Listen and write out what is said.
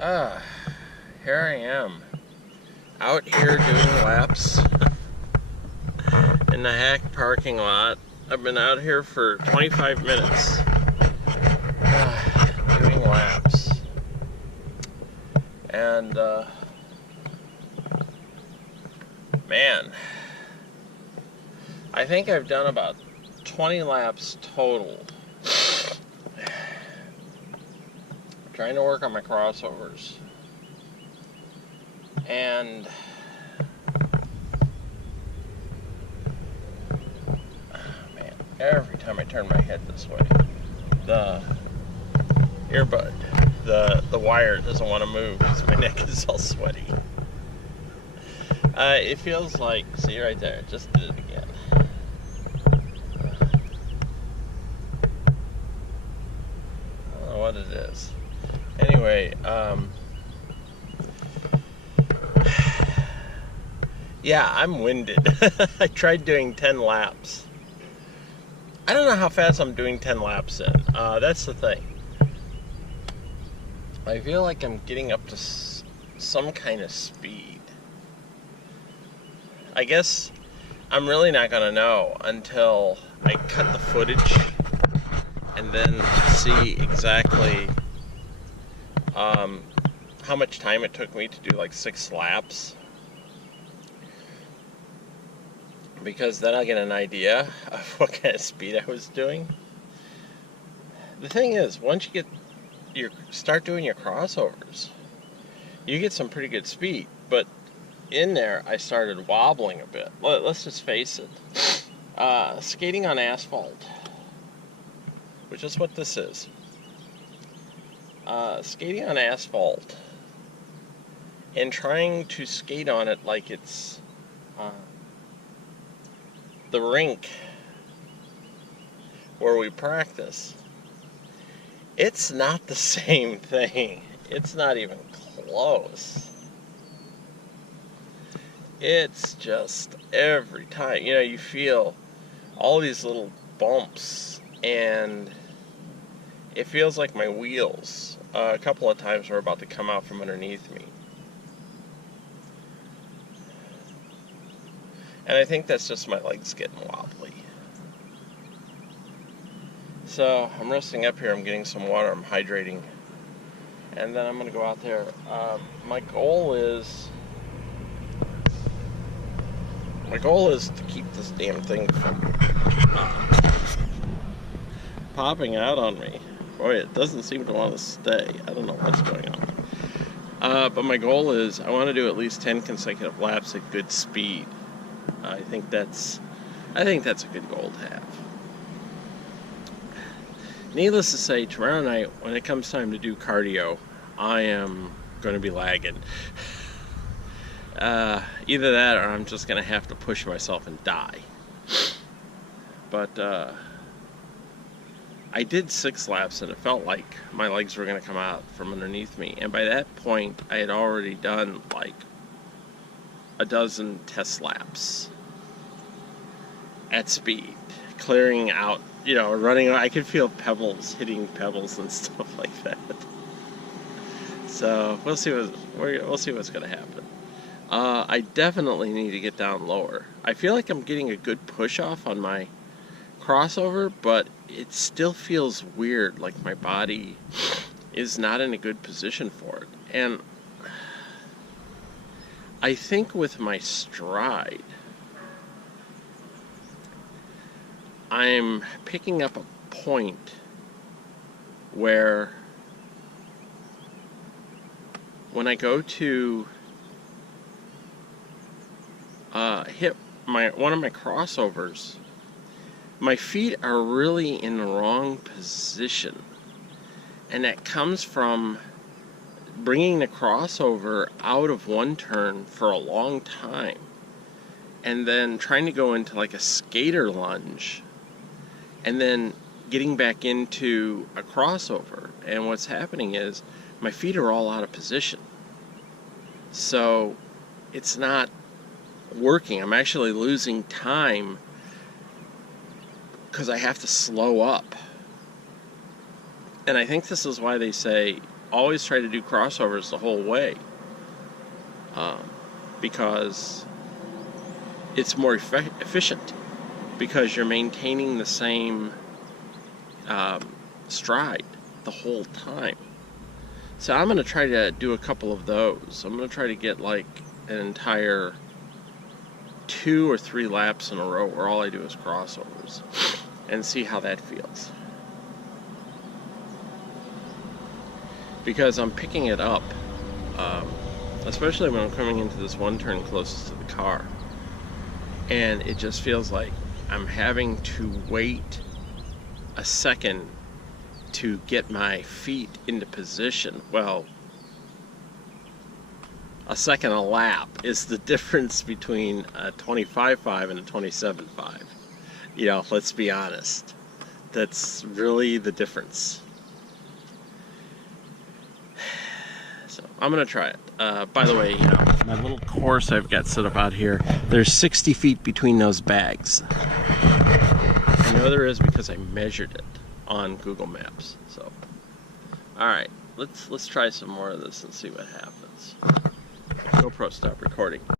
Ah, here I am, out here doing laps in the HACC parking lot. I've been out here for 25 minutes, doing laps, and man, I think I've done about 20 laps total. Trying to work on my crossovers. And man, every time I turn my head this way, the earbud, the wire doesn't want to move because my neck is all sweaty. It feels like, see right there, it just did it again. I don't know what it is. Anyway, yeah, I'm winded. I tried doing 10 laps. I don't know how fast I'm doing 10 laps in. That's the thing. I feel like I'm getting up to some kind of speed. I guess I'm really not going to know until I cut the footage and then see exactly how much time it took me to do like 6 laps, because then I'll get an idea of what kind of speed I was doing. The thing is, once you start doing your crossovers, you get some pretty good speed, but in there I started wobbling a bit. Let's just face it. Skating on asphalt, which is what this is. Skating on asphalt and trying to skate on it like it's the rink where we practice. It's not the same thing. It's not even close. It's just every time, you feel all these little bumps, and it feels like my wheels a couple of times were about to come out from underneath me. And I think that's just my legs getting wobbly. So I'm resting up here, I'm getting some water, I'm hydrating, and then I'm going to go out there. My goal is to keep this damn thing from popping out on me. Boy, it doesn't seem to want to stay. I don't know what's going on. But my goal is I want to do at least 10 consecutive laps at good speed. I think that's a good goal to have. Needless to say, tomorrow night, when it comes time to do cardio, I am going to be lagging. Either that or I'm just going to have to push myself and die. But I did 6 laps and it felt like my legs were going to come out from underneath me. And by that point, I had already done like a dozen test laps at speed, clearing out, running. I could feel pebbles hitting pebbles and stuff like that. So we'll see what's going to happen. I definitely need to get down lower. I feel like I'm getting a good push off on my crossover, but it still feels weird, like my body is not in a good position for it. And I think with my stride, I'm picking up a point where when I go to hit one of my crossovers, my feet are really in the wrong position, and that comes from bringing the crossover out of one turn for a long time and then trying to go into like a skater lunge and then getting back into a crossover. And what's happening is my feet are all out of position, so it's not working. I'm actually losing time because I have to slow up. And I think this is why they say always try to do crossovers the whole way, because it's more efficient, because you're maintaining the same stride the whole time. So I'm going to try to do a couple of those. I'm going to try to get like an entire 2 or 3 laps in a row where all I do is crossovers, and see how that feels. Because I'm picking it up, especially when I'm coming into this one turn closest to the car, and it just feels like I'm having to wait a second to get my feet into position. Well, a second a lap is the difference between a 25.5 and a 27.5. You know, let's be honest. That's really the difference. So I'm gonna try it. By the way, you know, my little course I've got set up out here, there's 60 feet between those bags. I know there is because I measured it on Google Maps. So, all right, let's try some more of this and see what happens. GoPro, stop recording.